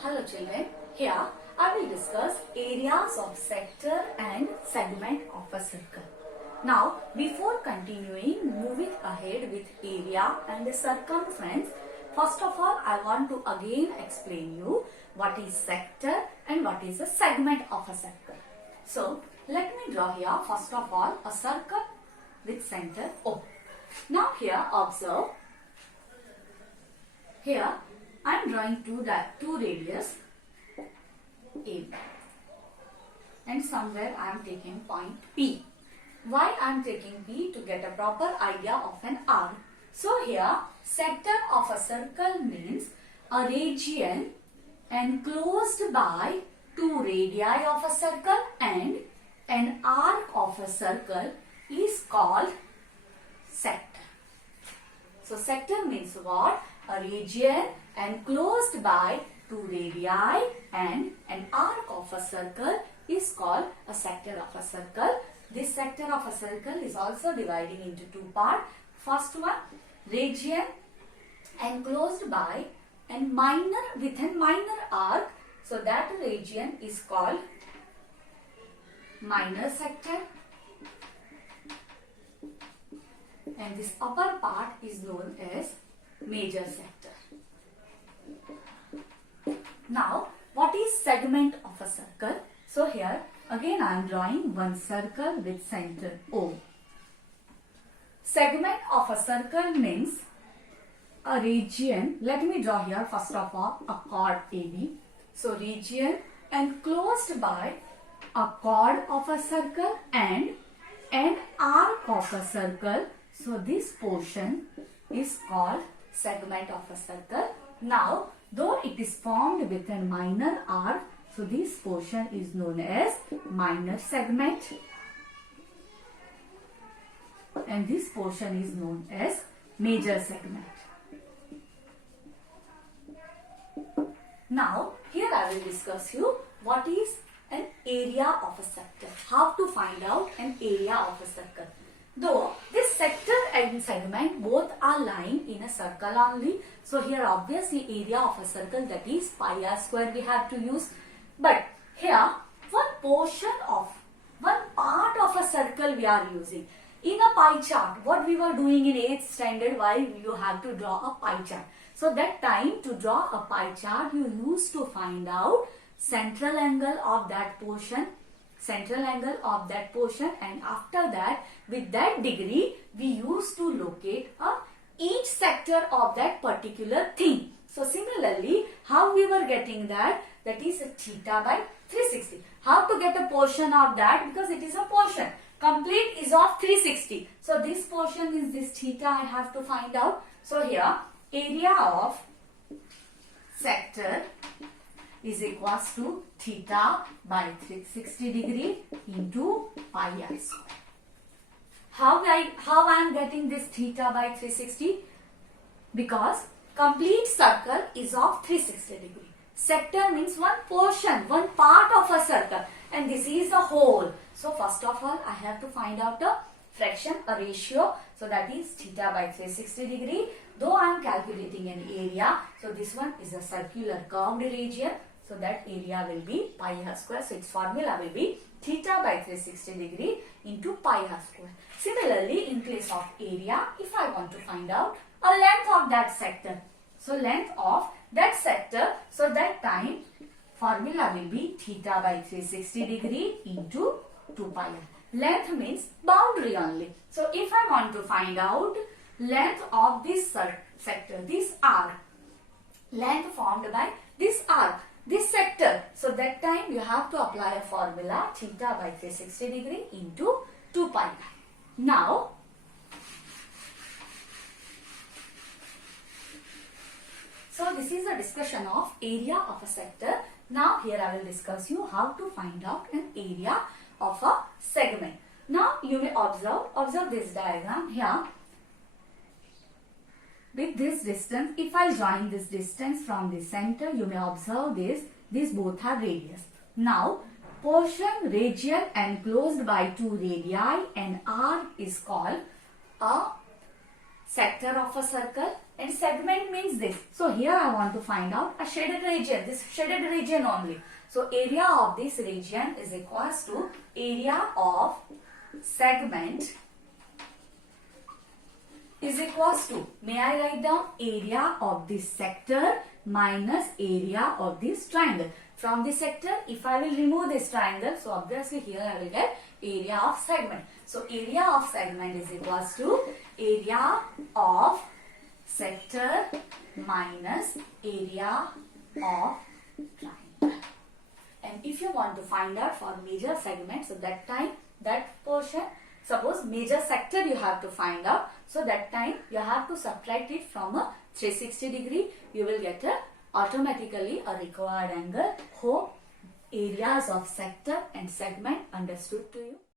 Hello children, here I will discuss areas of sector and segment of a circle. Now before continuing, moving ahead with area and the circumference, first of all I want to again explain you what is sector and what is a segment of a circle. So let me draw here first of all a circle with center O. Now here observe, here I am drawing two radius A and somewhere I am taking point P. Why I am taking P? To get a proper idea of an arc. So here sector of a circle means a region enclosed by two radii of a circle and an arc of a circle is called sector. So sector means what? A region enclosed by two radii and an arc of a circle is called a sector of a circle. This sector of a circle is also dividing into two parts. First one, region enclosed by and within minor arc. So that region is called minor sector. And this upper part is known as major sector. Now, what is segment of a circle? So here again I am drawing one circle with center O. Segment of a circle means a region. Let me draw here first of all a chord AB. So region enclosed by a chord of a circle and an arc of a circle. So this portion is called segment of a circle. Now, though it is formed with a minor arc, so this portion is known as minor segment and this portion is known as major segment. Now, here I will discuss you what is an area of a sector. How to find out an area of a circle. Though this sector and segment both are lying in a circle only. So here obviously area of a circle, that is pi r square we have to use. But here one part of a circle we are using. In a pie chart, what we were doing in 8th standard, why you have to draw a pie chart. So that time to draw a pie chart, you used to find out central angle of that portion. And after that, with that degree we used to locate each sector of that particular thing. So similarly, how we were getting that is a theta by 360. How to get a portion of that? Because it is a portion, complete is of 360. So this portion is this theta I have to find out. So here area of sector is equals to theta by 360 degree into pi r square. How I am getting this theta by 360? Because complete circle is of 360 degree. Sector means one portion, one part of a circle, and this is the whole. So first of all I have to find out a fraction, a ratio. So that is theta by 360 degree. Though I am calculating an area, so this one is a circular curved region. So that area will be pi r square. So its formula will be theta by 360 degree into pi r square. Similarly, in case of area, if I want to find out a length of that sector, so length of that sector, so that time formula will be theta by 360 degree into 2 pi r. Length means boundary only. So if I want to find out length of this sector, this arc, length formed by this arc, this sector, so that time you have to apply a formula theta by 360 degree into 2 pi r. Now, so this is a discussion of area of a sector. Now here I will discuss you how to find out an area of a segment. Now you may observe this diagram here. With this distance, if I join this distance from the center, you may observe these both are radius. Now, portion region enclosed by two radii and arc is called a sector of a circle, and segment means this. So here I want to find out a shaded region, this shaded region only. So area of this region is equals to area of segment is equals to, may I write down, area of this sector minus area of this triangle. From this sector, if I will remove this triangle, so obviously here I will get area of segment. So area of segment is equals to area of sector minus area of triangle. And if you want to find out for major segment, so that time, that portion, suppose major sector you have to find out. So that time you have to subtract it from a 360 degree. You will get automatically a required angle. Hope areas of sector and segment understood to you.